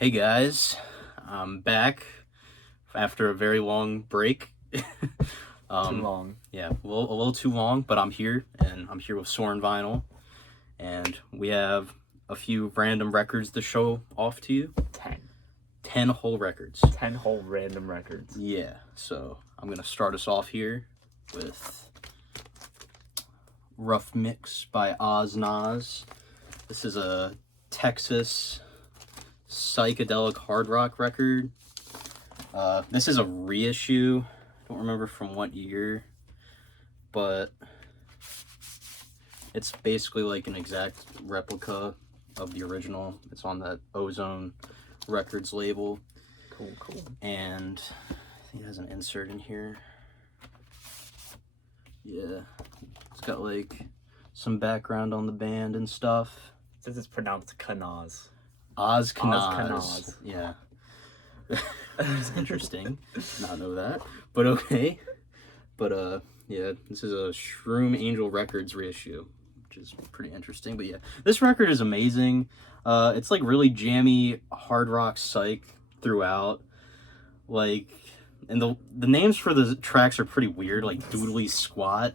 Hey guys, I'm back after a very long break. Too long. Yeah, a little too long, but I'm here, and I'm here with SorinVinyl, and we have a few random records to show off to you. 10 whole records. 10 whole random records. Yeah, so I'm gonna start us off here with Rough Mix by Oznas. This is a Texas psychedelic hard rock record. This is a reissue. I don't remember from what year, but it's basically like an exact replica of the original. It's on that Ozone Records label. Cool. And I think it has an insert in here. Yeah, it's got like some background on the band and stuff. It says it's pronounced Kanaz. Oznas. Yeah. It's interesting. Not know that. But okay. But yeah, this is a Shroom Angel Records reissue, which is pretty interesting. But yeah, this record is amazing. It's like really jammy hard rock psych throughout. Like, and the names for the tracks are pretty weird, like Doodly Squat.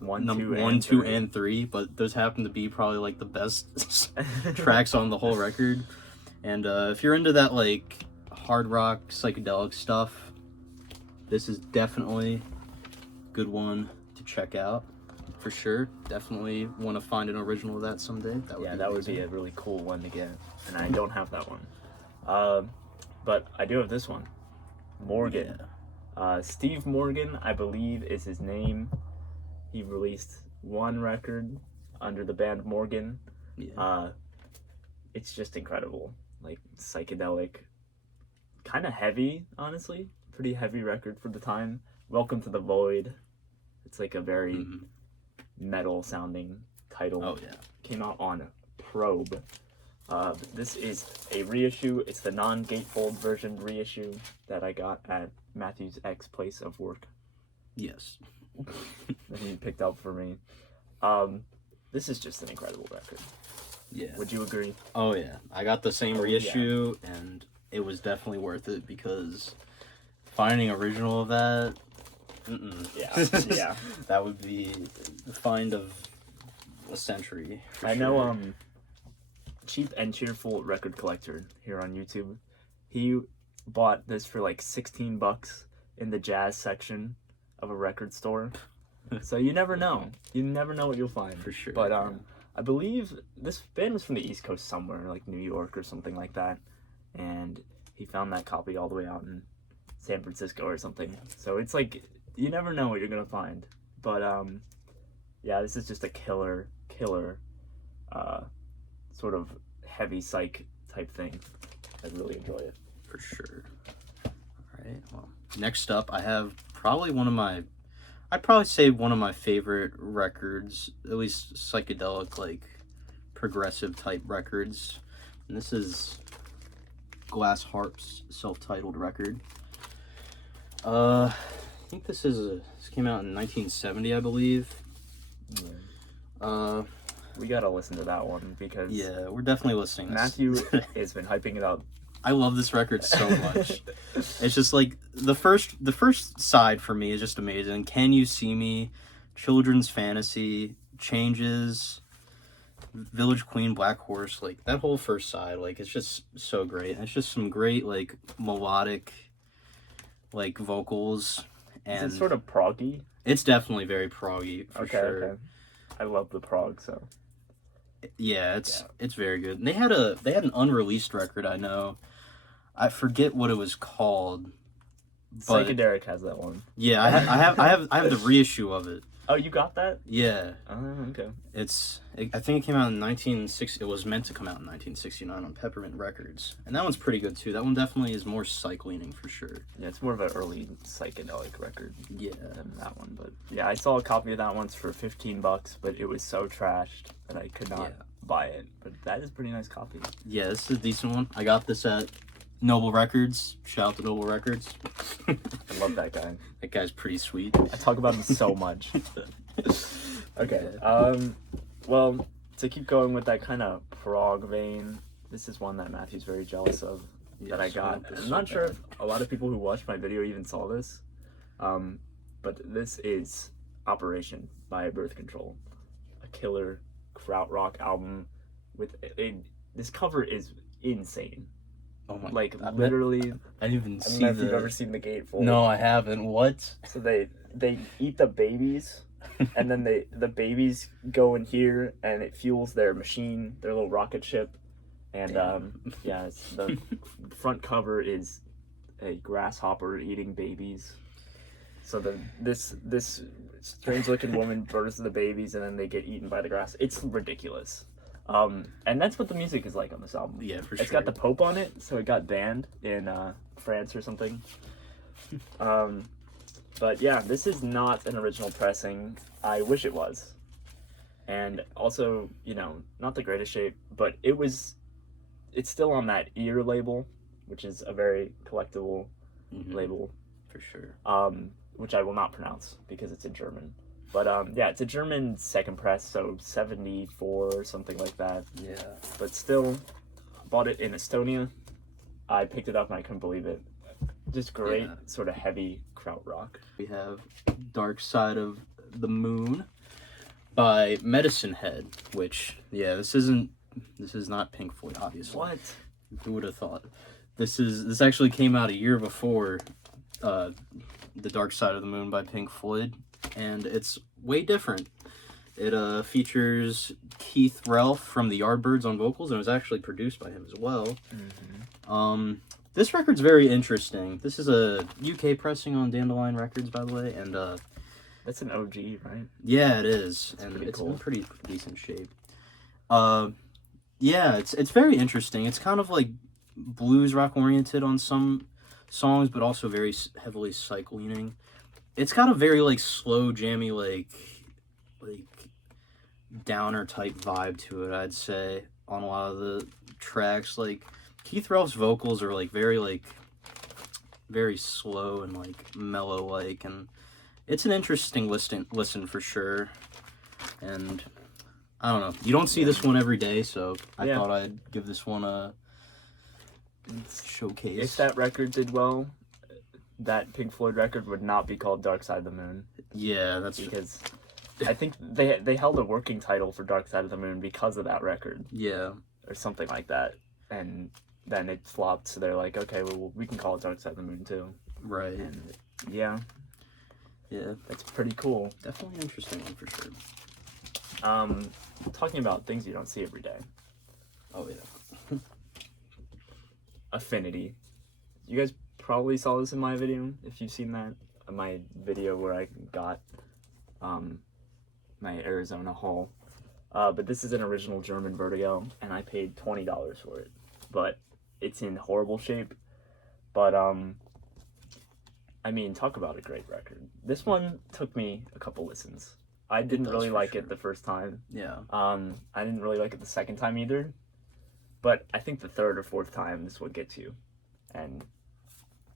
1, 2, and 3, but those happen to be probably like the best tracks on the whole record. And if you're into that like hard rock psychedelic stuff, this is definitely a good one to check out for sure. Definitely want to find an original of that someday. That would be a really cool one to get, and I don't have that one. But I do have this one, Morgan. Yeah. Steve Morgan, I believe, is his name. He released one record under the band Morgan. Yeah. It's just incredible. Like, psychedelic. Kind of heavy, honestly. Pretty heavy record for the time. Welcome to the Void. It's like a very metal sounding title. Oh, yeah. Came out on Probe. This is a reissue. It's the non-gatefold version reissue that I got at Matthew's ex-place of work. Yes. That he picked up for me. This is just an incredible record. Yeah. Would you agree? Oh yeah, I got the same reissue, and it was definitely worth it because finding original of that, yeah, that would be the find of a century. I know. Cheap and Cheerful Record Collector here on YouTube. He bought this for like $16 in the jazz section of a record store. So you never know. You never know what you'll find. For sure. But I believe this band was from the East Coast somewhere, like New York or something like that. And he found that copy all the way out in San Francisco or something. So it's like, you never know what you're going to find. But yeah, this is just a killer sort of heavy psych type thing. I really enjoy it. For sure. Alright, well, next up I have probably I'd probably say one of my favorite records, at least psychedelic, like progressive type records. And this is Glass Harp's self-titled record. I think this came out in 1970, I believe. We gotta listen to that one because yeah, we're definitely listening. Matthew has been hyping it up. I love this record so much. It's just like the first side for me is just amazing. Can You See Me, Children's Fantasy, Changes, Village Queen, Black Horse, like that whole first side, like it's just so great. And it's just some great like melodic like vocals. And is it sort of proggy? It's definitely very proggy for sure. Okay. I love the prog, so yeah, it's very good. And they had an unreleased record, I know. I forget what it was called. But Psychedelic has that one. Yeah, I have the reissue of it. Oh, you got that? Yeah. Oh, okay. I think it came out in 1960. It was meant to come out in 1969 on Peppermint Records, and that one's pretty good too. That one definitely is more psych leaning for sure. Yeah, it's more of an early psychedelic record. Yeah. Than that one, but yeah, I saw a copy of that once for $15, but it was so trashed that I could not buy it. But that is a pretty nice copy. Yeah, this is a decent one. I got this at Noble Records. Shout out to Noble Records. I love that guy. That guy's pretty sweet. I talk about him so much. Okay. Well, to keep going with that kind of prog vein, This is one that Matthew's very jealous of that I Yes, got. it's I'm so not sure bad. if a lot of people who watched my video even saw this, but this is Operation by Birth Control, a killer krautrock album with this cover is insane. Oh my! Like I bet- literally, I didn't even I don't see know if you've the. ever seen the gatefold. No, I haven't. What? So they eat the babies, and then the babies go in here, and it fuels their machine, their little rocket ship, and yeah, the front cover is a grasshopper eating babies. So this strange looking woman births the babies, and then they get eaten by the grass. It's ridiculous. And that's what the music is like on this album. Yeah, for It's got the Pope on it, so it got banned in France or something. But yeah, this is not an original pressing. I wish it was. And also, you know, not the greatest shape, but it's still on that ear label, which is a very collectible label. For sure. Which I will not pronounce because it's in German. But yeah, it's a German second press, so 74 or something like that. Yeah. But still, bought it in Estonia. I picked it up and I couldn't believe it. Just great, sort of heavy krautrock. We have Dark Side of the Moon by Medicine Head, which, yeah, this is not Pink Floyd, obviously. What? Who would have thought? This actually came out a year before The Dark Side of the Moon by Pink Floyd, and it's way different. It features Keith Relf from the Yardbirds on vocals, and it was actually produced by him as well. This record's very interesting. This is a UK pressing on Dandelion Records, by the way, and that's an OG, right? Yeah, it is, and it's in pretty decent shape. Yeah, it's very interesting. It's kind of like blues rock oriented on some songs, but also very heavily psych leaning. It's got a very like slow, jammy, like downer type vibe to it, I'd say, on a lot of the tracks. Like Keith Relf's vocals are like very slow and like mellow like, and it's an interesting listen for sure. And I don't know, you don't see this one every day, so I thought I'd give this one a showcase. If that record did well, that Pink Floyd record would not be called Dark Side of the Moon. Yeah, that's because I think they held a working title for Dark Side of the Moon because of that record. Yeah. Or something like that. And then it flopped, so they're like, okay, well, we can call it Dark Side of the Moon too. Right. And yeah. Yeah. That's pretty cool. Definitely an interesting one for sure. Talking about things you don't see every day. Oh, yeah. Affinity. You guys probably saw this in my video, if you've seen that. My video where I got my Arizona haul. But this is an original German Vertigo, and I paid $20 for it. But it's in horrible shape. But, I mean, talk about a great record. This one took me a couple listens. I didn't really like it the first time. Yeah. I didn't really like it the second time either. But I think the third or fourth time this would get you. And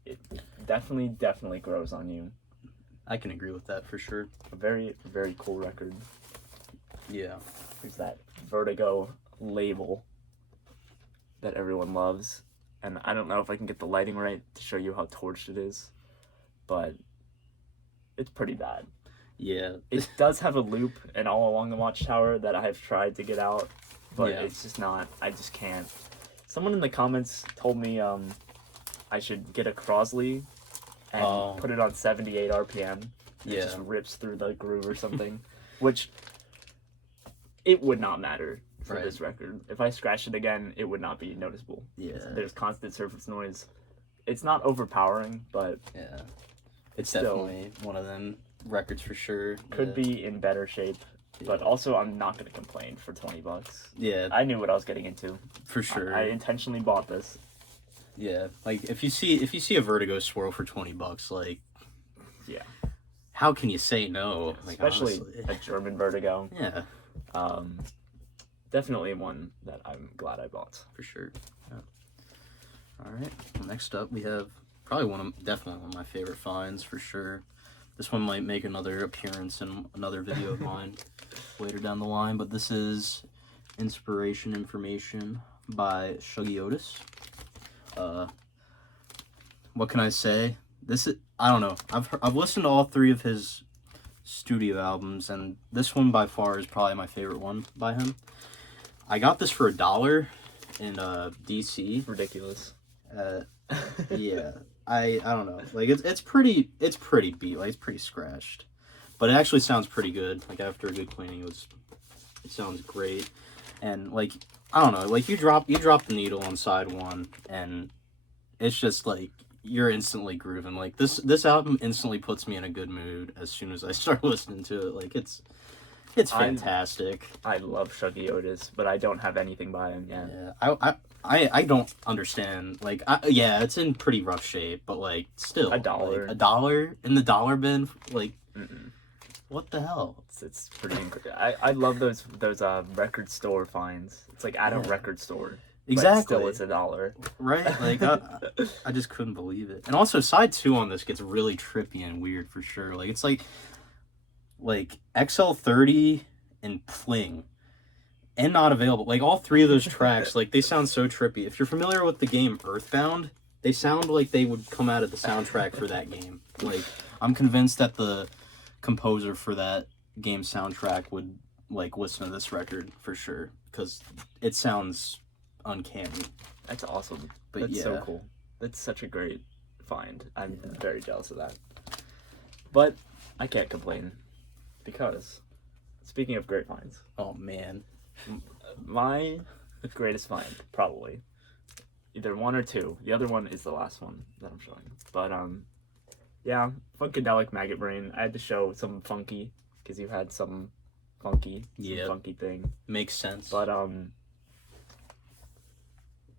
it definitely grows on you. I can agree with that for sure. A very, very cool record. Yeah. There's that Vertigo label that everyone loves. And I don't know if I can get the lighting right to show you how torched it is. But it's pretty bad. Yeah. It does have a loop and all along the watchtower that I have tried to get out. But it's just not, I just can't. Someone in the comments told me I should get a Crosley and put it on 78 RPM. It just rips through the groove or something. Which, it would not matter for this record. If I scratched it again, it would not be noticeable. Yeah. There's constant surface noise. It's not overpowering, but... Yeah. It's definitely one of them records for sure. Could be in better shape. But also, I'm not going to complain for $20. Yeah. I knew what I was getting into. For sure. I intentionally bought this. Yeah. Like, if you see a Vertigo swirl for $20, like... Yeah. How can you say no? Like, especially honestly. a German Vertigo. Yeah. Definitely one that I'm glad I bought. For sure. Yeah. All right. Well, next up, we have probably definitely one of my favorite finds for sure. This one might make another appearance in another video of mine later down the line, but this is Inspiration Information by Shuggie Otis. What can I say? I don't know. I've listened to all 3 of his studio albums, and this one by far is probably my favorite one by him. I got this for $1 in DC. Ridiculous. Yeah. I don't know. Like it's pretty beat. Like it's pretty scratched, but it actually sounds pretty good. Like after a good cleaning, it sounds great. And like I don't know. Like you drop the needle on side 1, and it's just like you're instantly grooving. Like this album instantly puts me in a good mood as soon as I start listening to it. Like it's fantastic. I love Shuggie Otis, but I don't have anything by him yet. Yeah, I don't understand. Like, yeah, it's in pretty rough shape, but like still $1. Like, $1 in the dollar bin. Like, what the hell? It's pretty. I love those record store finds. It's like at a record store. Exactly. But still, it's $1. Right? Like, I just couldn't believe it. And also, side 2 on this gets really trippy and weird for sure. Like, it's like XL30 and Pling. And Not Available. Like, all 3 of those tracks, like, they sound so trippy. If you're familiar with the game Earthbound, they sound like they would come out of the soundtrack for that game. Like, I'm convinced that the composer for that game soundtrack would, like, listen to this record for sure. Because it sounds uncanny. That's awesome. But That's yeah. so cool. That's such a great find. I'm very jealous of that. But I can't complain. Because, speaking of great finds. Oh, man. My greatest find, probably. Either 1 or 2. The other one is the last one that I'm showing. But, yeah, Funkadelic Maggot Brain. I had to show some funky, because you had some funky thing. Makes sense. But,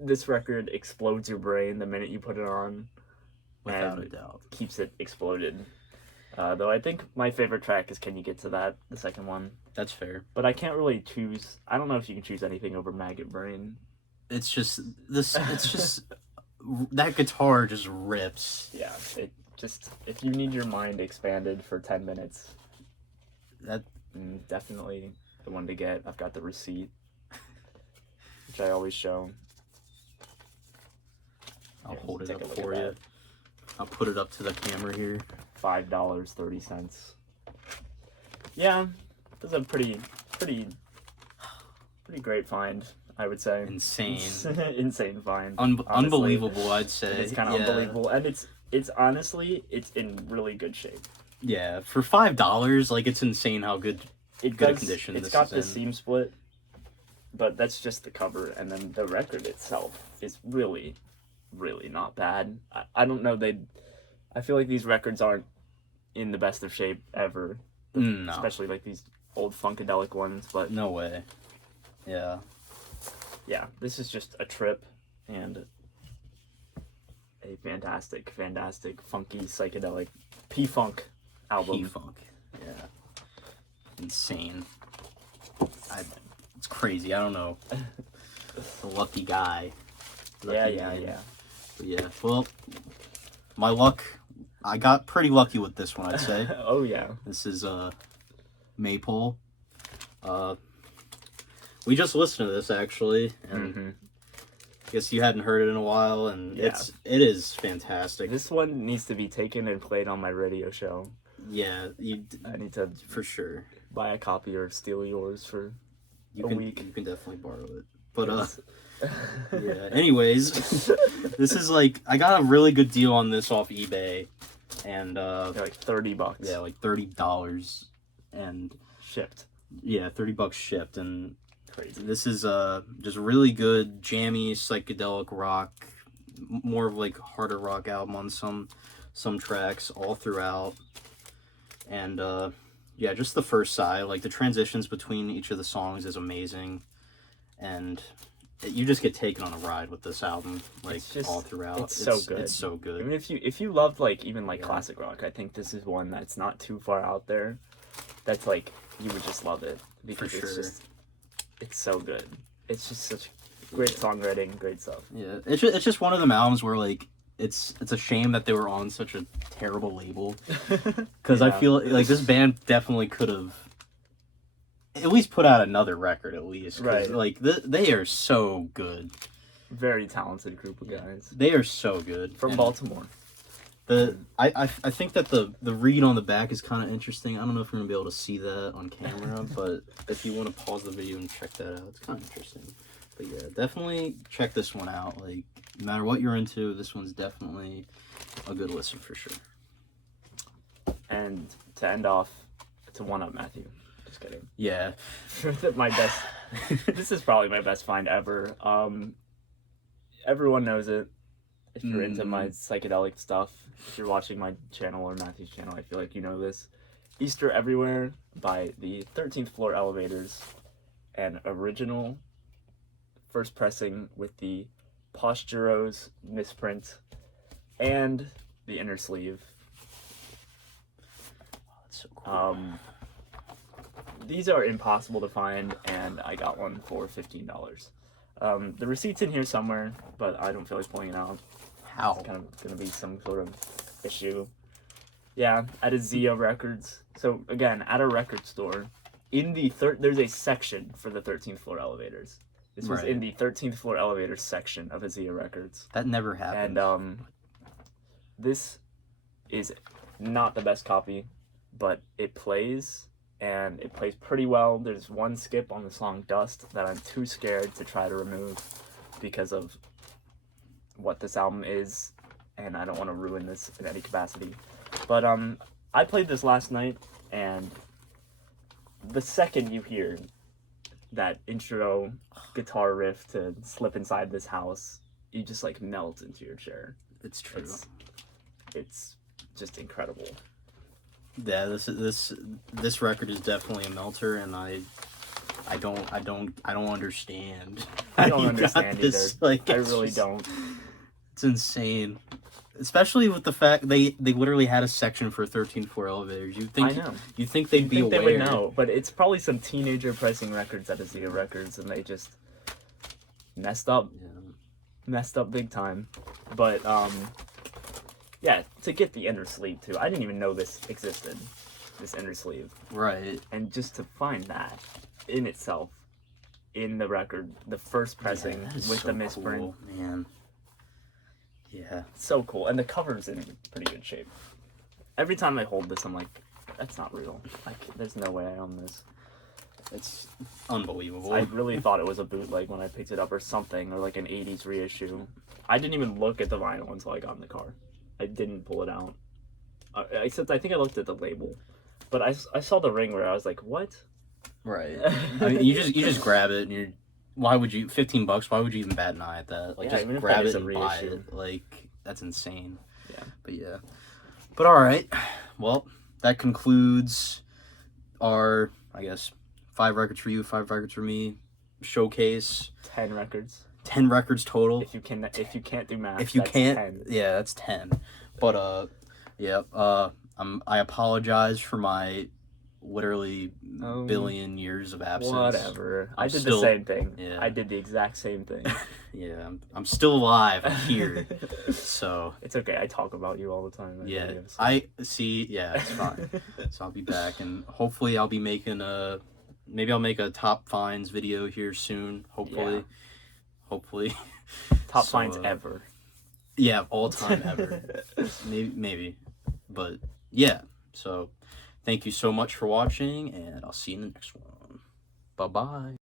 this record explodes your brain the minute you put it on. Without a doubt. Keeps it exploded. Though I think my favorite track is Can You Get to That, the second one. That's fair. But I can't really choose. I don't know if you can choose anything over Maggot Brain. It's just that guitar just rips. Yeah, it just, if you need your mind expanded for 10 minutes, that definitely the one to get. I've got the receipt, which I always show. I'll hold it up for you. I'll put it up to the camera here. $5.30. Yeah, this is a pretty great find, I would say. Insane. Insane find. Unbelievable, I'd say. It's kind of unbelievable, and it's honestly, it's in really good shape. Yeah, for $5, like, it's insane how good condition this is in. It's got the seam split, but that's just the cover, and then the record itself is really, really not bad. I don't know, I feel like these records aren't in the best of shape ever. No. Especially like these old Funkadelic ones, but no way. Yeah. Yeah, this is just a trip and a fantastic, funky, psychedelic P-Funk album. P-Funk. Yeah. Insane. It's crazy. I don't know. The lucky guy. Yeah. But yeah. Well, my luck, I got pretty lucky with this one, I'd say. Oh, yeah. This is Mapole. We just listened to this, actually, and I guess you hadn't heard it in a while, and it is fantastic. This one needs to be taken and played on my radio show. Yeah, I need to for sure buy a copy or steal yours for a week. You can definitely borrow it. But yeah. Anyways, this is like, I got a really good deal on this off eBay, and like $30. Yeah, like $30 and shipped. Yeah, $30 shipped, and crazy. This is just really good jammy psychedelic rock, more of like harder rock album on some tracks all throughout, and yeah, just the first side, like the transitions between each of the songs is amazing, and you just get taken on a ride with this album, like all throughout. It's so good. It's so good. I mean, if you loved like even like classic rock, I think this is one that's not too far out there. That's like, you would just love it because it's so good. It's just such great songwriting, great stuff. Yeah, it's just one of them albums where like it's a shame that they were on such a terrible label, because I feel like this band definitely could have at least put out another record at least. Right. Like they are so good. Very talented group of guys. They are so good. From Baltimore. I think that the read on the back is kind of interesting. I don't know if you're gonna be able to see that on camera, but if you want to pause the video and check that out, it's kind of interesting. But yeah, definitely check this one out. Like, no matter what you're into, this one's definitely a good listen for sure. And to end off, to one up Matthew. Just kidding. Yeah. My best. This is probably my best find ever. Everyone knows it. If you're into my psychedelic stuff, if you're watching my channel or Matthew's channel, I feel like you know this. Easter Everywhere by the 13th Floor Elevators, an original first pressing with the Posturos misprint and the inner sleeve. Oh, that's so cool. These are impossible to find, and I got one for $15. The receipt's in here somewhere, but I don't feel like pulling it out. How? It's kind of going to be some sort of issue. Yeah, at a Zia Records. So, again, at a record store, in the there's a section for the 13th Floor Elevators. This was in the 13th Floor Elevators section of a Zia Records. That never happened. And this is not the best copy, but it plays, and it plays pretty well. There's one skip on the song Dust that I'm too scared to try to remove because of what this album is, and I don't want to ruin this in any capacity. But I played this last night, and the second you hear that intro guitar riff to Slip Inside This House, you just like melt into your chair. It's true. It's just incredible. Yeah, this record is definitely a melter, and I don't understand. I don't understand either. Like, I really don't. It's insane, especially with the fact they literally had a section for 13th Floor Elevators. You think? I know. You think they'd be aware? They would know, but it's probably some teenager pressing records at Zia Records, and they just messed up. Yeah. Messed up big time. But yeah, to get the inner sleeve too. I didn't even know this existed, this inner sleeve. Right. And just to find that in itself, in the record, the first pressing with the misprint. Cool, man. Yeah. So cool. And the cover's in pretty good shape. Every time I hold this, I'm like, that's not real. Like, there's no way I own this. It's unbelievable. I really thought it was a bootleg when I picked it up or something, or like an 80s reissue. I didn't even look at the vinyl until I got in the car. I didn't pull it out. I think I looked at the label. But I saw the ring where I was like, what? Right. I mean, you just grab it and you're... Why would you... $15, why would you even bat an eye at that? Like, just grab it and buy it. Like, that's insane. Yeah. But yeah. But alright. Well, that concludes our, I guess, 5 records for you, 5 records for me showcase. 10 records. 10 records total. If you can't do math, if you that's can't, 10. Yeah, that's 10. But yeah, I apologize for my literally billion years of absence. Whatever. I did the same thing. Yeah. I did the exact same thing. Yeah, I'm still alive. I'm here. So it's okay. I talk about you all the time. Yeah, I see. Yeah, it's fine. So I'll be back, and hopefully I'll be making maybe I'll make a top finds video here soon. Hopefully. Yeah. Hopefully. Top finds ever. Yeah, all time ever. maybe. But yeah. So thank you so much for watching, and I'll see you in the next one. Bye-bye.